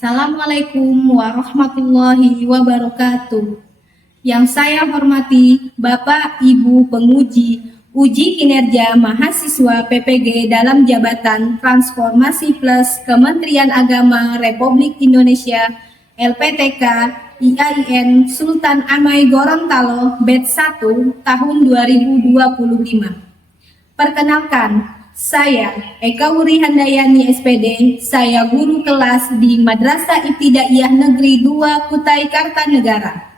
Assalamualaikum warahmatullahi wabarakatuh. Yang saya hormati Bapak Ibu penguji uji kinerja mahasiswa PPG dalam jabatan Transformasi Plus Kementerian Agama Republik Indonesia LPTK IAIN Sultan Amai Gorontalo Batch 1 tahun 2025. Perkenalkan, saya Eka Wuri Handayani SPD, saya guru kelas di Madrasah Ibtidaiyah Negeri 2 Kutai Kartanegara.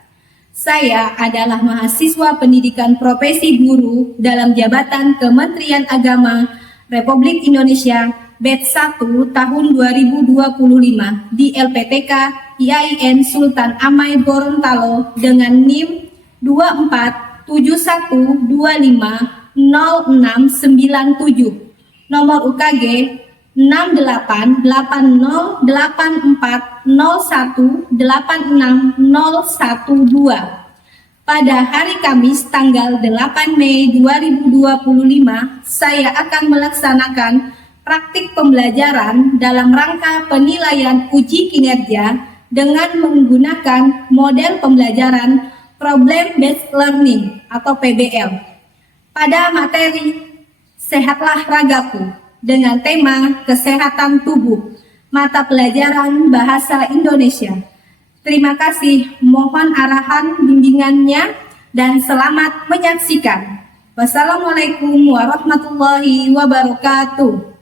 Saya adalah mahasiswa pendidikan profesi guru dalam jabatan Kementerian Agama Republik Indonesia Batch 1 tahun 2025 di LPTK IAIN Sultan Amai Gorontalo dengan NIM 2471250697. Nomor UKG 688084018612 pada hari Kamis tanggal 8 Mei 2025 saya akan melaksanakan praktik pembelajaran dalam rangka penilaian uji kinerja dengan menggunakan model pembelajaran Problem Based Learning atau PBL pada materi Sehatlah Ragaku dengan tema Kesehatan Tubuh, mata pelajaran Bahasa Indonesia. Terima kasih, mohon arahan bimbingannya dan selamat menyaksikan. Wassalamualaikum warahmatullahi wabarakatuh.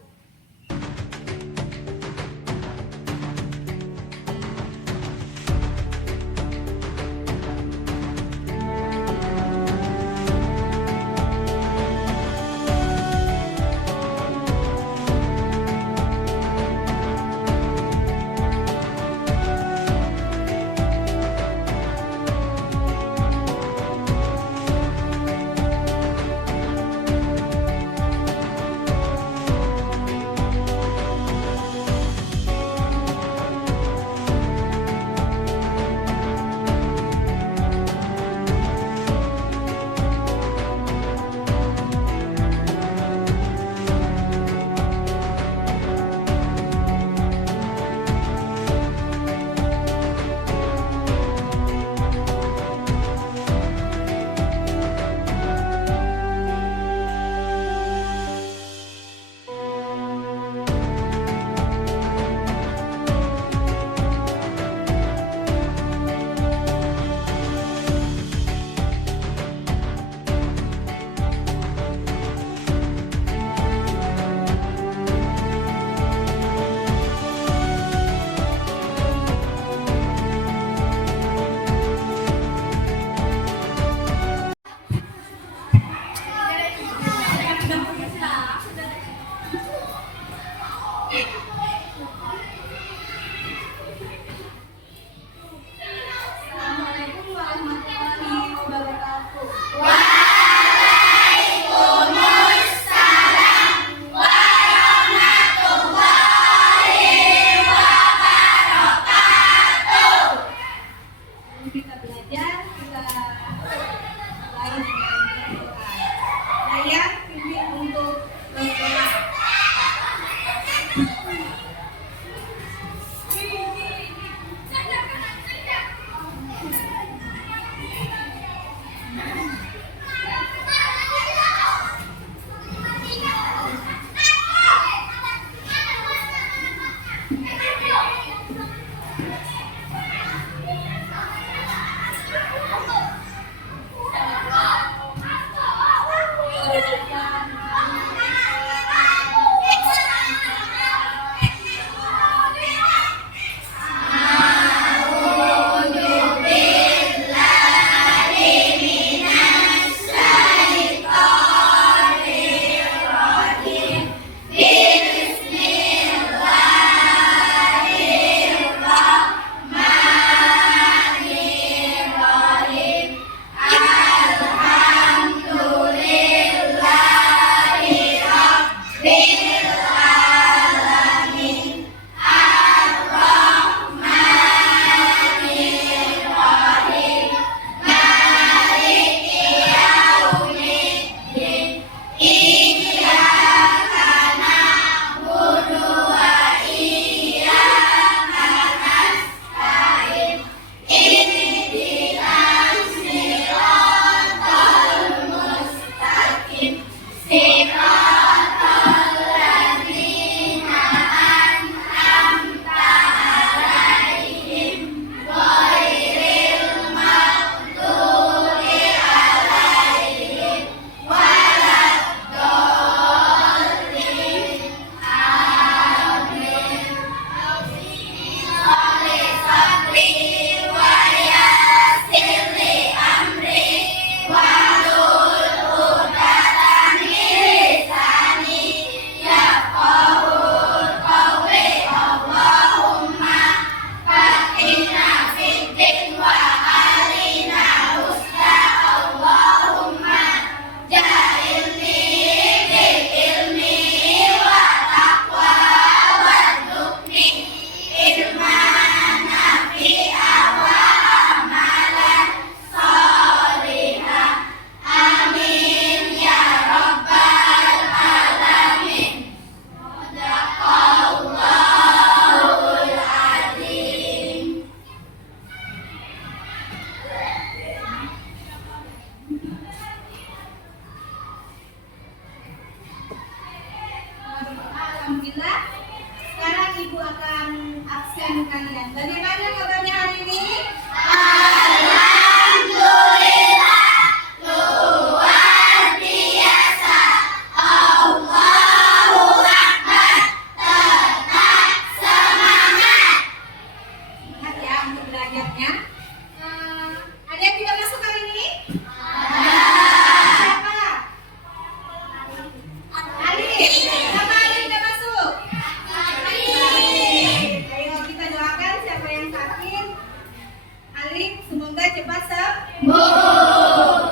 cepat sembuh.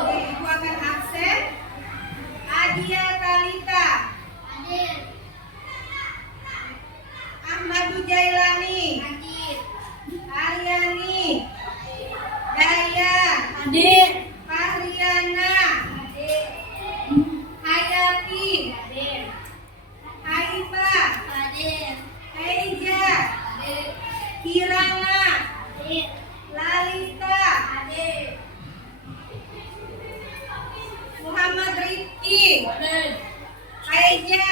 Oke, Ibu akan absen. Adia Talita. Hadir. Ahmadu Jailani. Hadir. Aryani. Daya. Hadir. Fahriana. Hadir. Hayati. Hadir. Haifa. Hadir. Eja. Hadir. Kirana. Hadir. Lalita. Hadir. Muhammad Rifki. Hadir. Aija.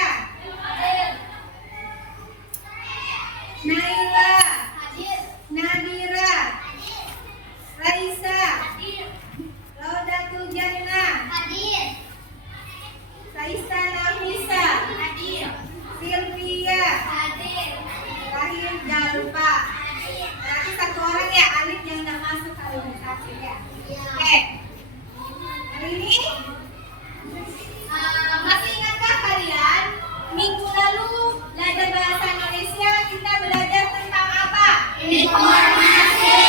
Hadir. Naila. Hadir. Nadira. Raisa. Hadir. Laudatul Jannah. Hadir. Raisa Nafisa. Hadir. Sylvia. Hadir. Rahim Jalpa. Hadir. Berarti satu orang ya Alif yang nggak masuk organisasi ya. Ya. Oke. Hari ini masih ingatkah kalian minggu lalu belajar bahasa Indonesia kita belajar tentang apa? Informasi.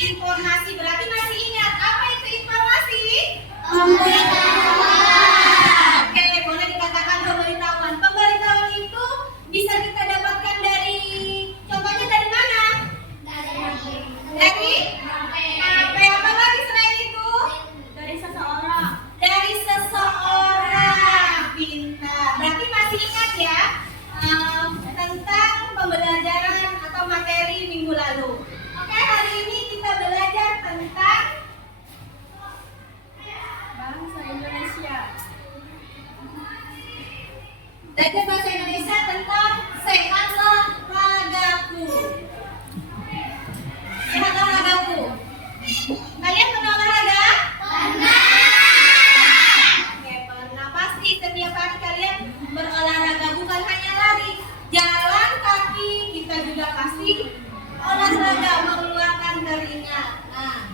Informasi berarti masih ingat apa itu informasi? Pemberitahuan. Oke, boleh dikatakan pemberitahuan. Pemberitahuan itu bisa kita dapatkan dari contohnya dari mana? Dari HP. Apa lagi selain itu? Dari seseorang. Dari seseorang. Pintar. Berarti masih ingat ya tentang pembelajaran atau materi minggu lalu. Oke, hari ini kita belajar tentang Bangsa Indonesia. belajar bahasa Indonesia tentang sehatlah ragaku. Sehatlah ragaku. Kalian pernah olahraga? Oke, pernah. Pasti setiap hari kalian berolahraga, bukan hanya lari, jalan kaki, kita juga pasti olahraga mengeluarkan keringat. Nah,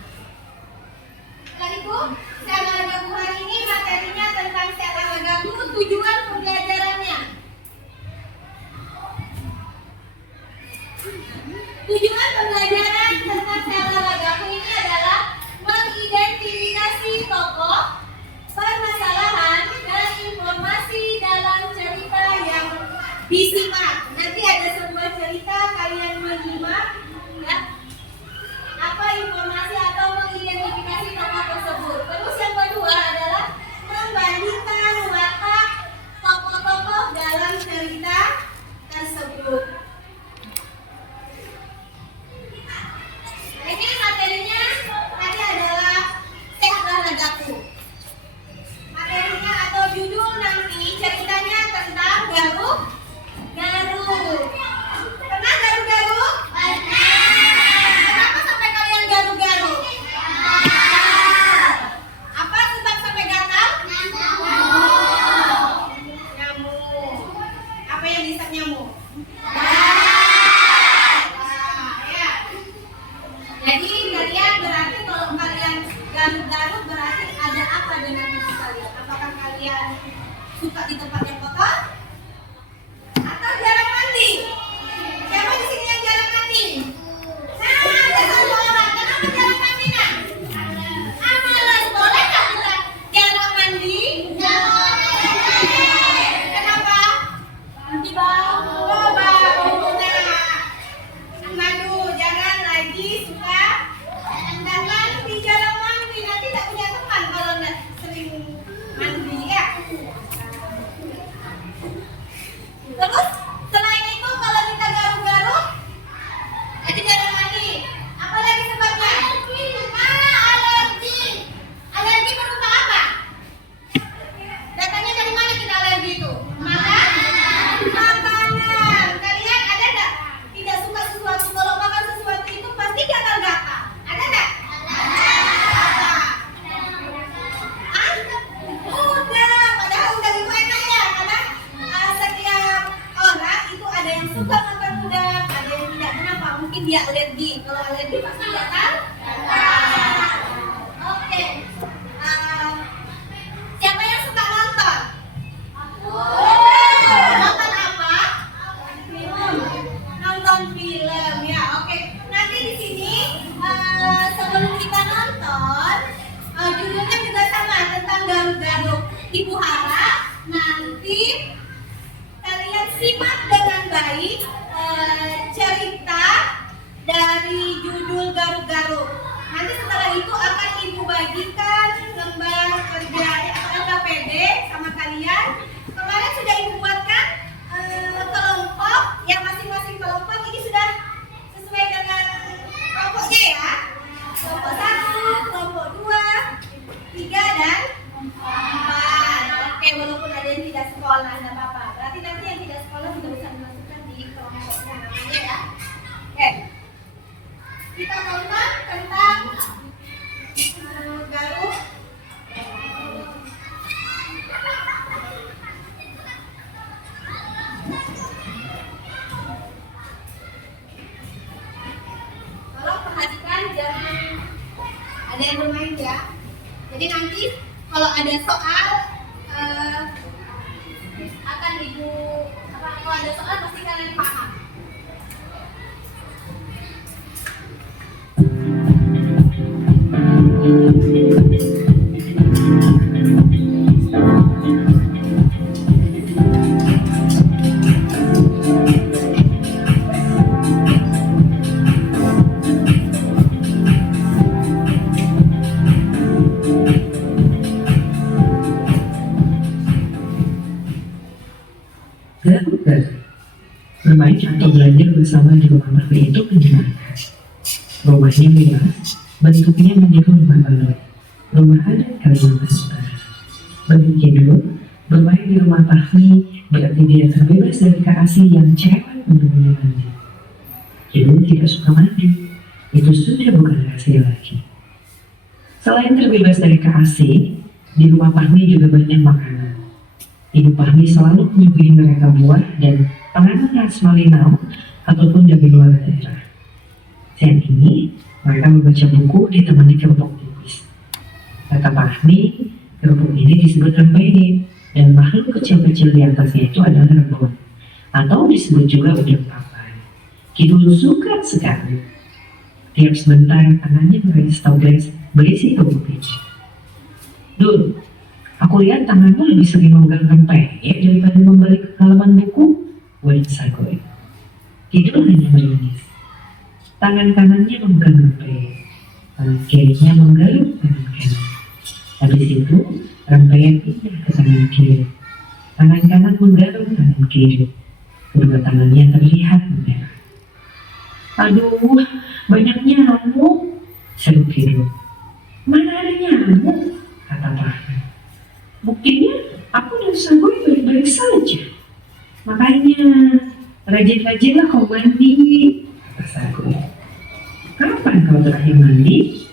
setelah itu sel olahragaku hari ini materinya tentang sel olahragaku, tujuan pembelajarannya. Tujuan pembelajaran tentang sel olahragaku ini adalah mengidentifikasi tokoh, permasalahan, dan informasi dalam cerita yang disimak. Nanti ada sebuah cerita, kalian menyimak ya, apa informasi atau mengidentifikasi tokoh tersebut. Terus yang kedua adalah membandingkan watak tokoh-tokoh dalam cerita tersebut. Ini materinya tadi adalah sehatlah ragaku. Materinya atau judul nanti ceritanya tentang Garuk Garuk. Pernah garuk-garuk? Kenapa sampai kalian garuk-garuk? Apa sebab sampai gatal? Nyamuk. Apa yang disebut nyamuk? Ya. Jadi kalian berarti kalau kalian garuk-garuk berarti ada apa dengan tubuh kalian? Apakah kalian suka di tempat yang kotor? Atau jarang mandi? Siapa di sini yang jarang mandi? Nah, ada satu orang. Kenapa jarang mandi, Nak? Amalan. Bolehkah kita jarang mandi? Kenapa? Nanti bau. Oh, bau. Nah, Madu, jangan lagi suka mandi, jarang mandi. Nanti tak punya teman kalau nggak sering mandi ya. Ibu harap nanti kalian simak dengan baik cerita dari judul Garuk-Garuk. Nanti setelah itu akan Ibu bagikan lembar kerja atau LKPD sama kalian. Kemarin sudah Ibu buatkan kelompok, yang masing-masing kelompok ini sudah sesuai dengan kelompoknya ya. Kelompok 1, kelompok 2, 3, dan 4. Oke, walaupun ada yang tidak sekolah, tidak apa-apa. Berarti nanti yang tidak sekolah sudah bisa dimasukkan di kelompoknya namanya ya. Oke. Kita nonton tentang garuk. Tolong perhatikan jangan ada yang bermain ya. Jadi nanti kalau ada soal akan Ibu kalau ada soal pasti kalian paham. Bermain atau belajar bersama di rumah Marley itu menyenangkan. Rumahnya luas, bentuknya menyerupai rumah balon, rumah adat Kalimantan Utara. Bagi Kidul, bermain di rumah Fahmi berarti dia terbebas dari keasih yang cerewet menunggunya mandi. Kidul tidak suka mandi, itu sudah bukan rahasia lagi. Selain terbebas dari keasih, di rumah Fahmi juga banyak makanan. Ibu Fahmi selalu menyuguhi mereka buah dan penganan khas Malinau ataupun dari luar daerah. Siang ini, mereka membaca buku ditemani kerupuk tipis. Kata Fahmi, kerupuk ini disebut rempeyek dan makhluk kecil-kecil di atasnya itu adalah rebon atau disebut juga udang papai. Kidul suka sekali. Tiap sebentar tangannya merilis toples berisi kerupuk ini. Dul, aku lihat tanganmu lebih sering memegang rempeyek daripada membalik halaman buku. Wajah Sagoy. Kidul hanya meringis. Tangan kanannya memegang rempeyek, tangan kirinya menggaruk tangan kanan. Habis itu, rempeyek pindah ke tangan kiri. Tangan kanan menggaruk tangan kiri. Kedua tangannya terlihat memerah. Aduh, banyak nyamuk, seru Kidul. Mana ada nyamuk? Kata Fahmi. Buktinya, aku dan Sagoy baik-baik saja. Makanya, rajin-rajinlah kau mandi, kata Sagoy. Kapan kau terakhir mandi?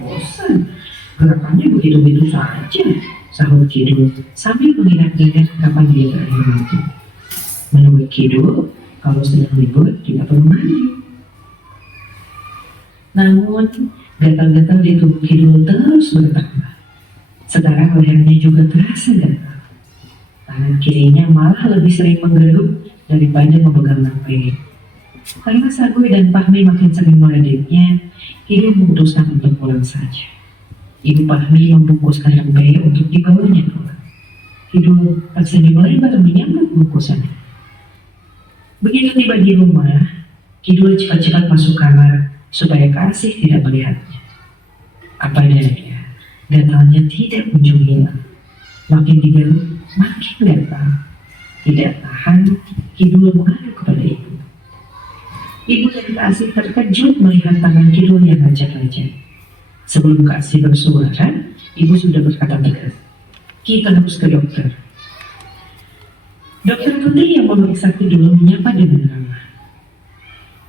Bosan. Gerakannya begitu-begitu saja, sahut Kidul sambil mengingat-ingat kapan dia terakhir mandi. Menurut Kidul, kalau sedang libur tidak perlu mandi. Namun, gatal-gatal di tubuh Kidul terus bertambah. Sekarang lehernya juga terasa gatal. Tangan kirinya malah lebih sering menggeruk daripada memegang rempeyek. Karena Sagoy dan Fahmi makin sering meledeknya, Kidul memutuskan untuk pulang saja. Ibu Fahmi membungkuskan rempeyek untuk dibawanya pulang. Kidul tersenyum lebar menyambut bungkusannya. Begitu tiba di rumah, Kidul cepat-cepat masuk kamar supaya Kasih tidak melihatnya. Apa daya, gatalnya tidak kunjung hilang. Makin digaruk, makin gatal. Tidak tahan, Kidul mengadu kepada ibu. Ibu dan Kasih terkejut melihat tangan Kidul yang lecet-lecet. Sebelum Kasih bersuara, ibu sudah berkata tegas, "Kita harus ke dokter." Dokter Putri yang memeriksa Kidul menyapa dengan ramah.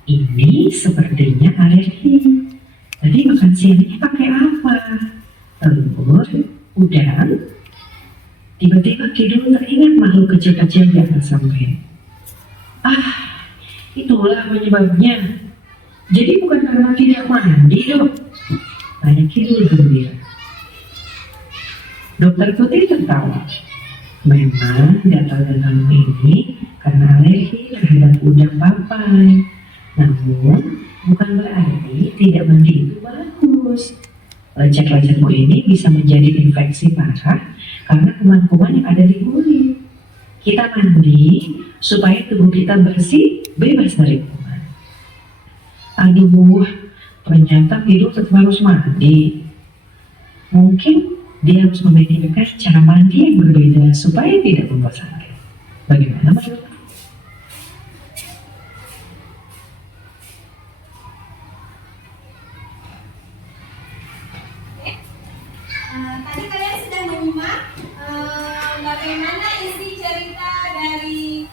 "Ini sepertinya alergi. Tadi makan siangnya pakai apa? Telur, udang?" Tiba-tiba Kidul teringat makhluk kecil-kecil di atas rempeyek. Itulah penyebabnya. Jadi bukan karena tidak mandi, Dok? Tanya Kidul gembira. Dokter Putri tertawa. Memang gatal-gatal ini karena alergi terhadap udang papai. Namun bukan berarti tidak mandi itu bagus. Lecet-lecetmu ini bisa menjadi infeksi parah karena kuman-kuman yang ada di kulit. Kita mandi supaya tubuh kita bersih, bebas dari kuman. Aduh, ternyata Pidu tetap harus mandi. Mungkin dia harus memikirkan cara mandi yang berbeda supaya tidak membosankan. Bagaimana menurut kamu? Tadi kalian sudah menyimak bagaimana isi cerita dari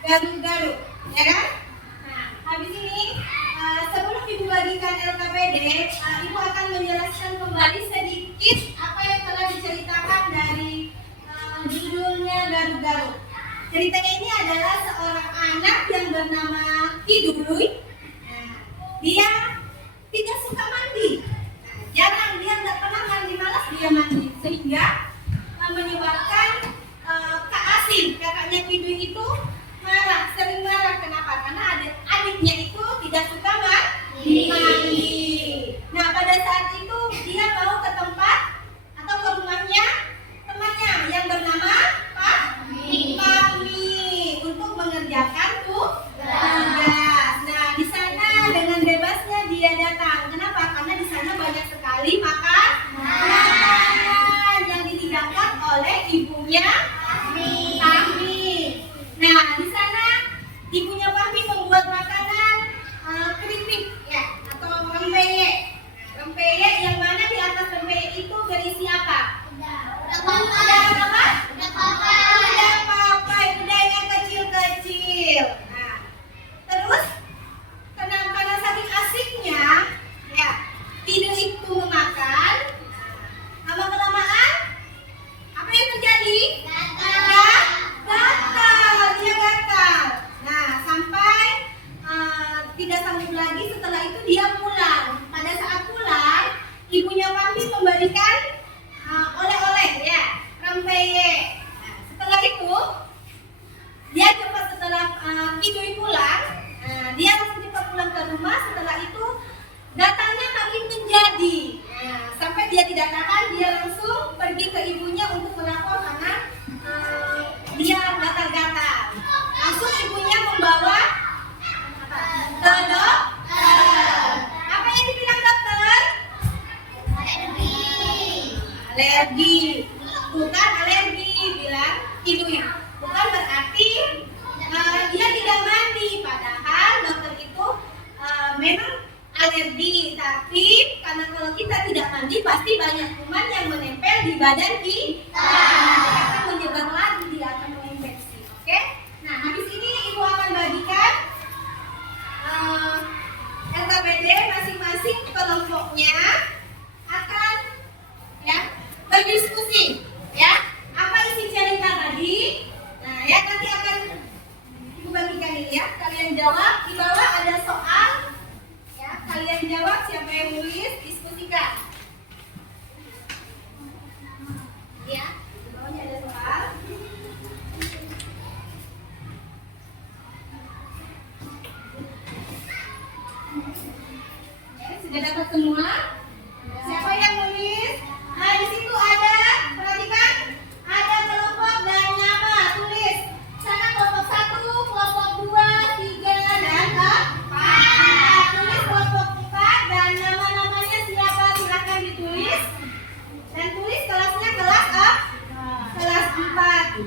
Garuk-Garuk, ya kan? Nah, habis ini sebelum Ibu bagikan LKPD, Ibu akan menjelaskan kembali sedikit apa yang telah diceritakan dari judulnya Garuk-Garuk. Ceritanya ini adalah seorang anak yang bernama Kidului. Nah, dia tidak suka mandi. Jarang, dia tidak pernah mandi, malas dia mandi, sehingga menyebabkan Kak Asing, kakaknya Kidui itu marah, sering marah. Kenapa? Karena adiknya itu tidak suka mandi. Nah, pada saat itu dia mau ke tempat atau ke rumahnya temannya yang bernama Pami untuk mengerjakan tugas. Nah, di sana dengan bebasnya dia datang. Kenapa? Karena di sana banyak sekali makanan yang dihidangkan oleh ibunya Pami. Nah, di sana ibunya Pami membuat makanan keripik ya atau rempeyek. Rempeyek yang mana di atas rempeyek itu berisi apa? Udang apa? Udang papai, udang yang kecil-kecil. Nah, terus karena saking asiknya, ya, Kidul itu memakan. Lama-kelamaan, apa yang terjadi? Gatal, dia gatal. Nah, sampai tidak sanggup lagi. Setelah itu dia pulang. Pada saat pulang, ibunya Pami memberikan oleh-oleh, ya, rempeyek. Nah, setelah itu, dia cepat setelah Kidul pulang, dia langsung cepat pulang ke rumah. Setelah itu gatalnya makin menjadi. Nah, sampai dia tidak tahan, dia langsung pergi ke ibunya untuk melapor karena dia gatal-gatal. Langsung ibunya membawa ke dokter. Apa yang dibilang dokter? Alergi. Bukan alergi, bilang Kidui. Bukan berarti dia tidak mandi. Padahal dokter itu memang alergi, tapi karena kalau kita tidak mandi pasti banyak kuman yang menempel di badan kita, akan menyebar lagi, dia akan menginfeksi. Oke? Nah, habis ini ibu akan bagikan LKPD masing-masing kelompoknya akan ya berdiskusi ya apa isi cerita tadi. Nah, ya nanti akan ibu bagikan ini ya, kalian jawab. Di bawah ada soal. Kalian jawab, siapa yang nulis, diskusikan. Ya, di bawahnya ada soal. Ya, sudah dapat semua? Siapa yang nulis? Nah, di situ ada, perhatikan, ada kelompok dan nama, tulis. Sana kelompok 1, kelompok 2, 3, dan 4. Tulis kelompok 4 dan nama-namanya siapa, silakan ditulis. Dan tulis kelasnya kelas kelas 4.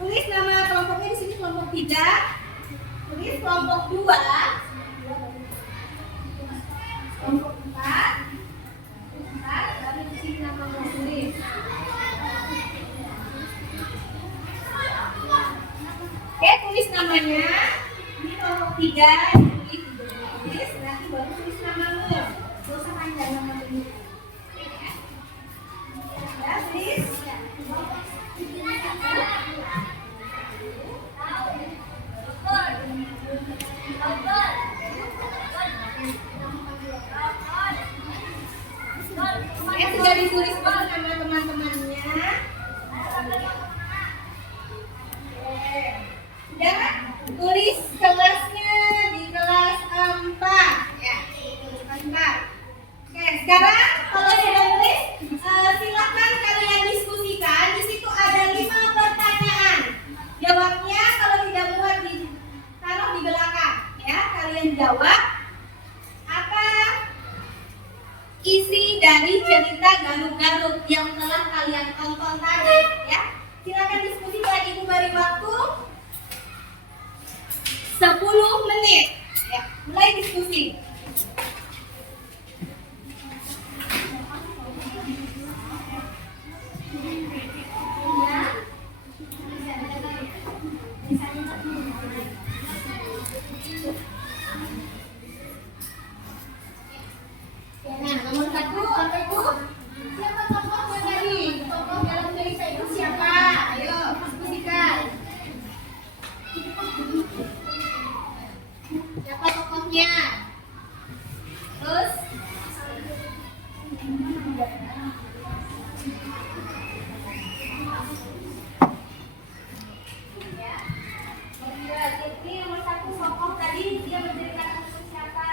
Tulis nama kelompoknya di sini kelompok 3. Tulis kelompok 2. Kelompok 4. Lalu di sini nama tulis. Oke, tulis namanya. Ini kelompok 3. Tulis, nanti baru tulis namamu. Gak usah panjang nama ini. Ya, tulis. Ya, sudah ditulis dulu nama teman-temannya. Sudah tulis kelasnya di kelas 4 ya, kelas 4. Oke, sekarang kalau sudah isi dari cerita Garuk-Garuk yang telah kalian tonton tadi, ya. Silakan diskusikan, Ibu beri waktu 10 menit. Ya, mulai diskusi. Nah, nomor 1 apa itu? Siapa tokohnya tadi? Tokoh dalam cerita itu siapa? Ayo, diskusikan. Siapa tokohnya? Terus? Ya. Jadi nomor 1 tokoh tadi dia menceritakan tentang siapa?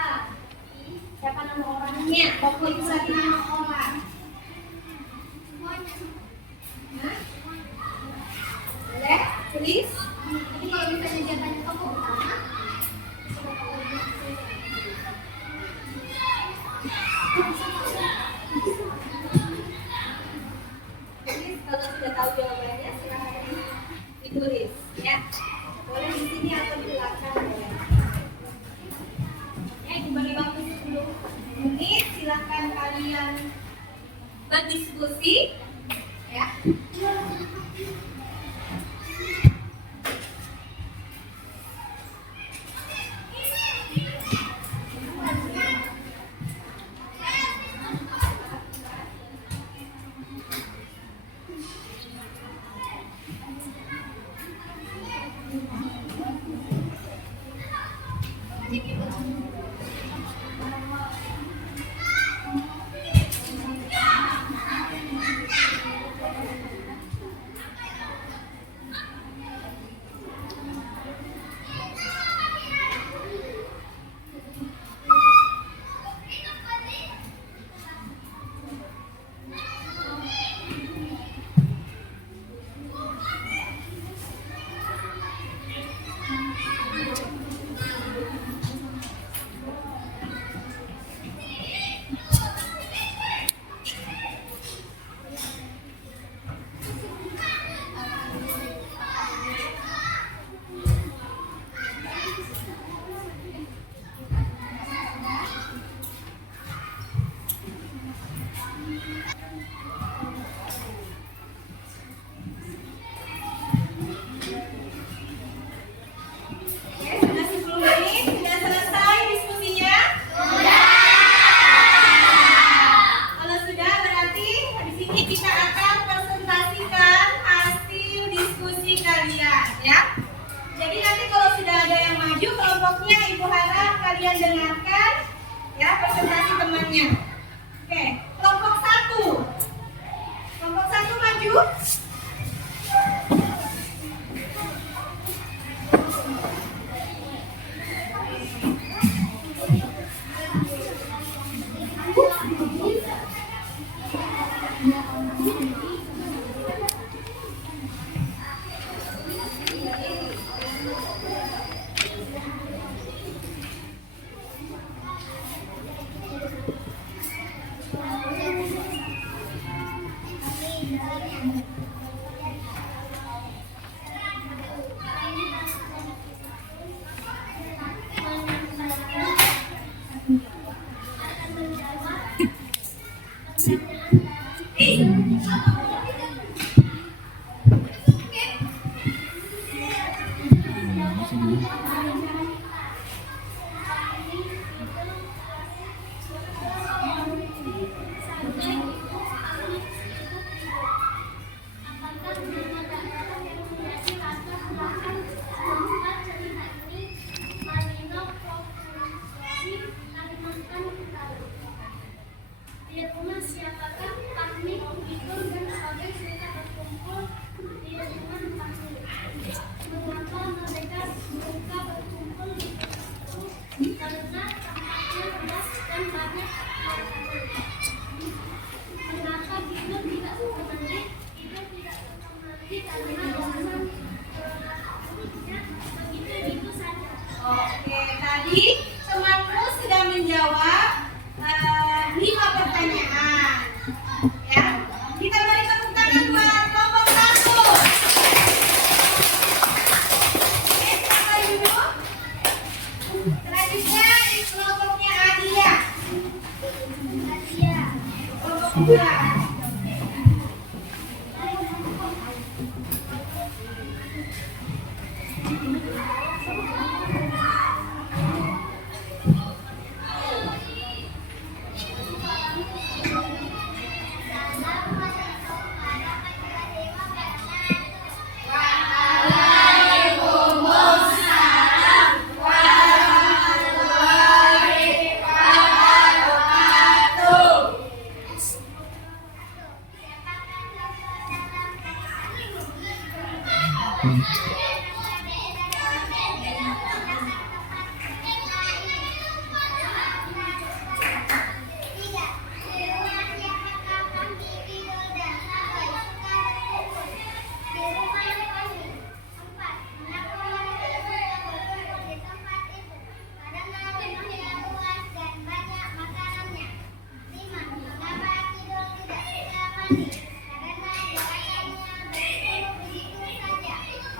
Siapa nama orangnya? Tokoh itu lagi nama orang. Hah? Boleh? Tulis? Tapi kalau misalnya dia tanya tokoh utama, tulis. Kalau sudah tahu jawabannya silakan ditulis, ya. Boleh di sini atau di belakang, boleh. Ya, kembali waktu 10 menit, silakan kalian berdiskusi, ya. Sudah 10 menit, sudah selesai diskusinya? Kalau sudah, berarti di sini kita akan presentasikan hasil diskusi kalian, ya. Jadi nanti kalau sudah ada yang maju kelompoknya, Ibu harap kalian dengarkan, ya, presentasi temannya. Oke, kelompok 1. Kelompok 1 maju. Oke, tadi temanku sudah menjawab 5 pertanyaan. 2.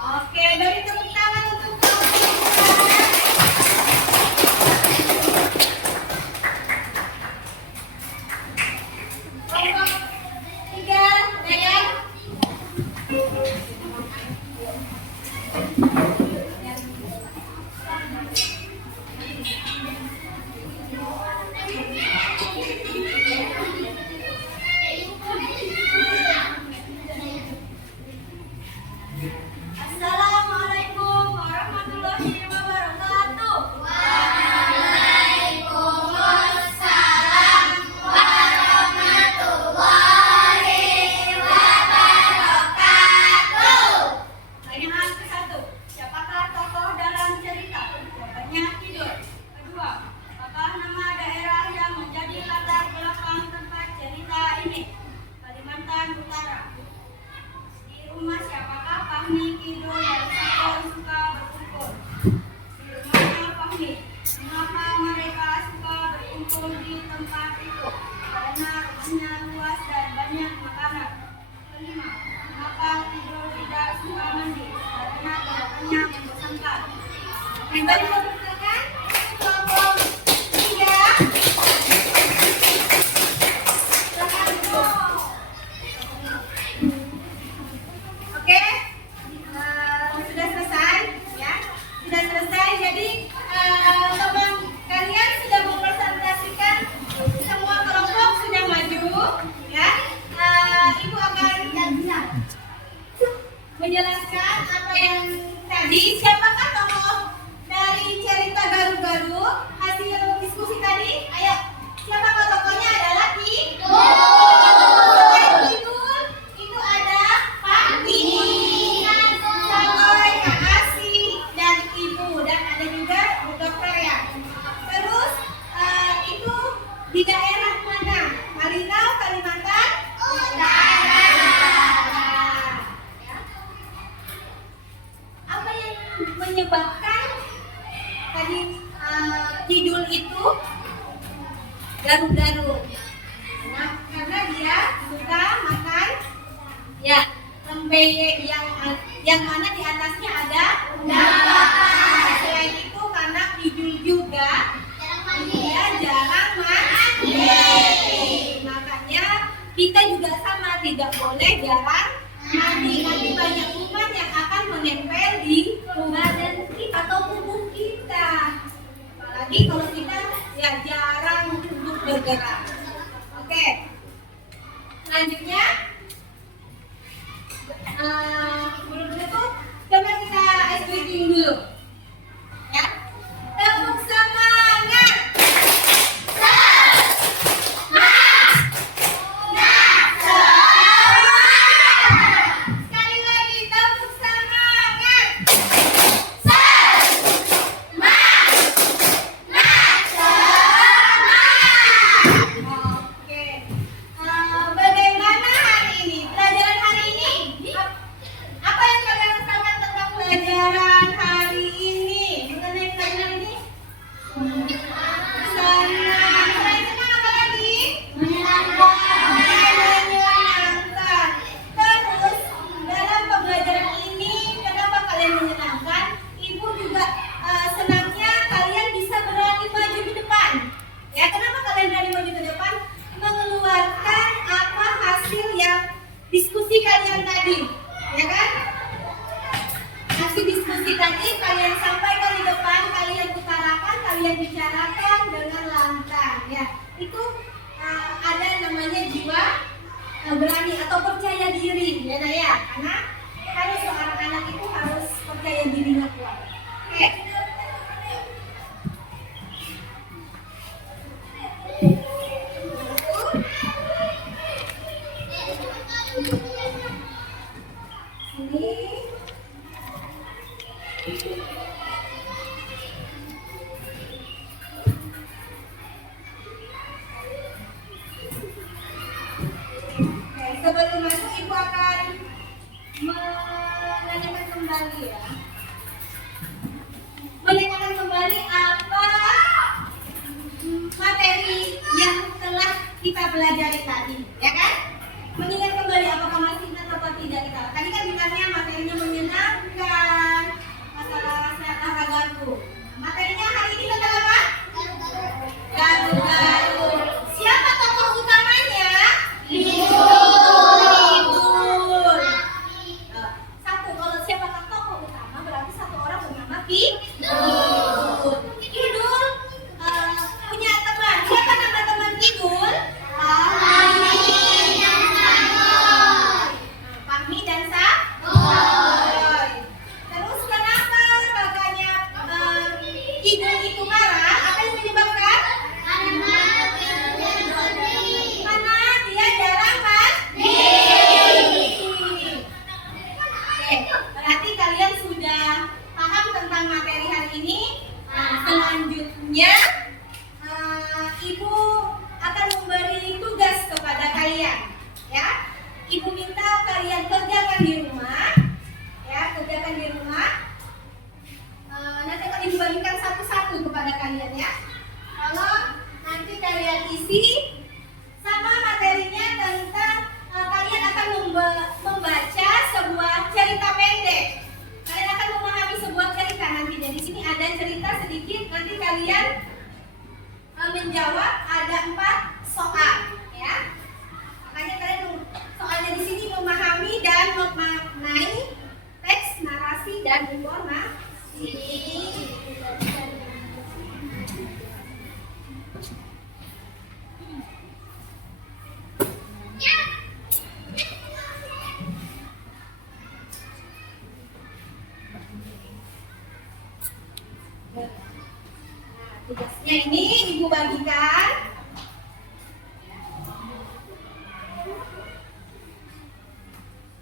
Oke, beri tepuk tangan untuk kelompok 3, Dayan. Assalamualaikum warahmatullahi wabarakatuh. Waalaikumsalam warahmatullahi wabarakatuh. Pertanyaan ke-1. Siapakah tokoh dalam cerita? Jawabannya tidur. Kedua, apakah nama daerah yang menjadi latar belakang tempat cerita ini? Kalimantan Utara. Di rumah siapakah Fahmi, Kidul, dan Sakor suka berkumpul? Di rumahnya Fahmi. Mengapa mereka suka berkumpul di tempat itu? Karena rumahnya luas dan banyak makanan. Kelima, mengapa Kidul tidak suka mandi? Karena gerakannya membosankan. Kembali memperkenalkan kelompok 3. Silakan duduk. Oke, sudah selesai ya, sudah selesai. Jadi teman kalian sudah mempresentasikan, semua kelompok sudah maju ya. Ibu akan menjelaskan apa yang tadi. Siapakah tokoh dari cerita Garu-Garu hasil diskusi tadi? Ayo, siapakah tokohnya? Adalah Selain Kidul, itu ada Fahmi, Sakor, Kak Asih, dan Ibu, dan ada juga Bu Dokter ya. Terus itu di daerah mana? Malinau, Kalimantan Utara. Ya. Apa yang menyebabkan tadi Kidul itu garu-garu? Nah, karena dia suka makan ya lembek yang mana di atasnya ada daun. Selain itu karena Kidul juga dia jarang mandi. Makanya kita juga sama, tidak boleh jarang mandi. Nanti banyak kuman yang akan menempel di badan kita atau tubuh kita. Apalagi kalau kita ya jarang untuk bergerak. Oke. Selanjutnya sebelum itu coba kita ice breaking dulu. Ya. Tepuk semangat. Sekali lagi tepuk semangat. Oke. Bagaimana hari ini? Pelajaran hari ini? Apa yang kalian rasakan tentang pelajaran hari berani atau percaya diri ya Nak ya, karena harus seorang anak itu harus percaya dirinya kuat. Oke. Sebelum masuk, Ibu akan menanyakan kembali ya. Menanyakan kembali apa materi yang telah kita pelajari tadi, ya kan? Mengingat kembali apakah masih ingat atau tidak kita. Tadi kan ditanya materinya menyenangkan, masalah kesehatan ragaku. Materinya hari ini tentang apa? Garut-garut. Siapa tokoh utamanya? Kidul. Satu, kalau siapa tokoh utama berarti satu orang bernama Kidul. Kidul punya teman. Siapa nama teman Kidul? Fahmi dan Saboy. Terus kenapa kakaknya Kidul itu marah? Apa yang menyebabkan? Karena dia jarang mandi. Oke, berarti kalian sudah paham tentang materi hari ini. Selanjutnya Ibu akan memberi tugas kepada kalian, ya. Ibu minta kalian kerjakan di rumah, ya, kerjakan di rumah. Nanti akan Ibu bagikan satu-satu kepada kalian, ya. Kalau nanti kalian isi sama materinya tentang kalian akan membaca sebuah cerita pendek. Kalian akan memahami sebuah cerita nantinya. Di sini ada cerita sedikit. Nanti kalian menjawab ada 4 soal, ya. Makanya kalian soalnya di sini memahami dan memaknai teks, narasi dan informasi. Tugasnya ini Ibu bagikan.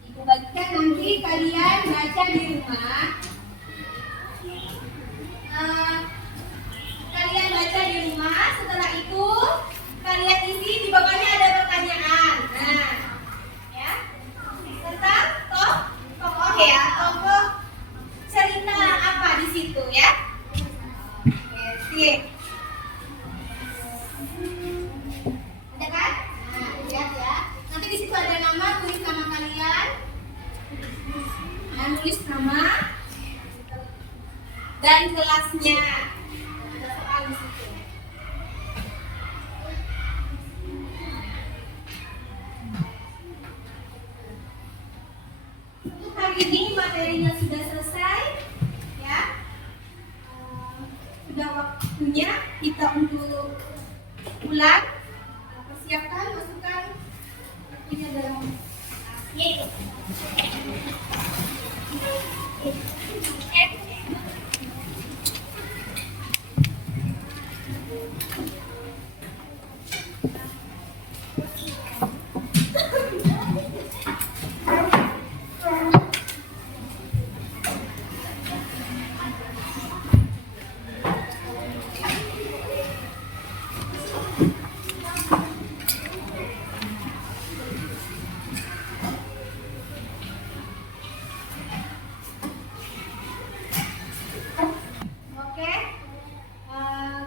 Ibu bagikan nanti kalian baca di rumah. Kalian baca di rumah. Setelah itu kalian isi di bawahnya ada pertanyaan. Nah, ya, tentang tokoh ya, tokoh cerita apa di situ ya. Oke. Ada kan? Nah, lihat ya. Nanti di situ ada nama, tulis nama kalian. Nah, tulis nama dan kelasnya. Ada soal di situ. Untuk hari ini materinya sudah selesai, ya. Sudah waktunya kita untuk pulang. Persiapkan, masukkan bukunya dalam tasnya.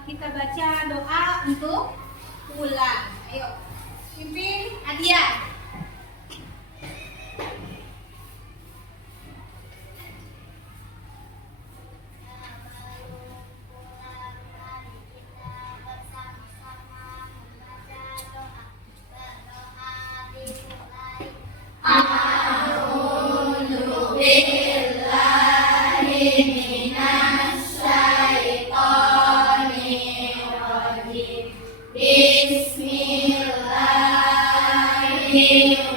Kita baca doa untuk pulang. Ayo, pimpin Adia. Bismillahirrahmanirrahim.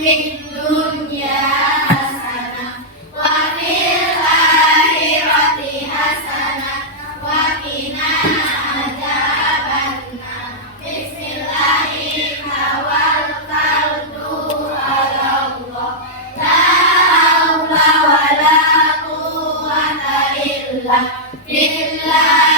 fid dunya hasanah wa fil akhirati hasanah wa qina adzabannar. Bismillahirrahmanirrahim. Tawakkaltu 'ala Allah. La haula wa la quwwata illa billah.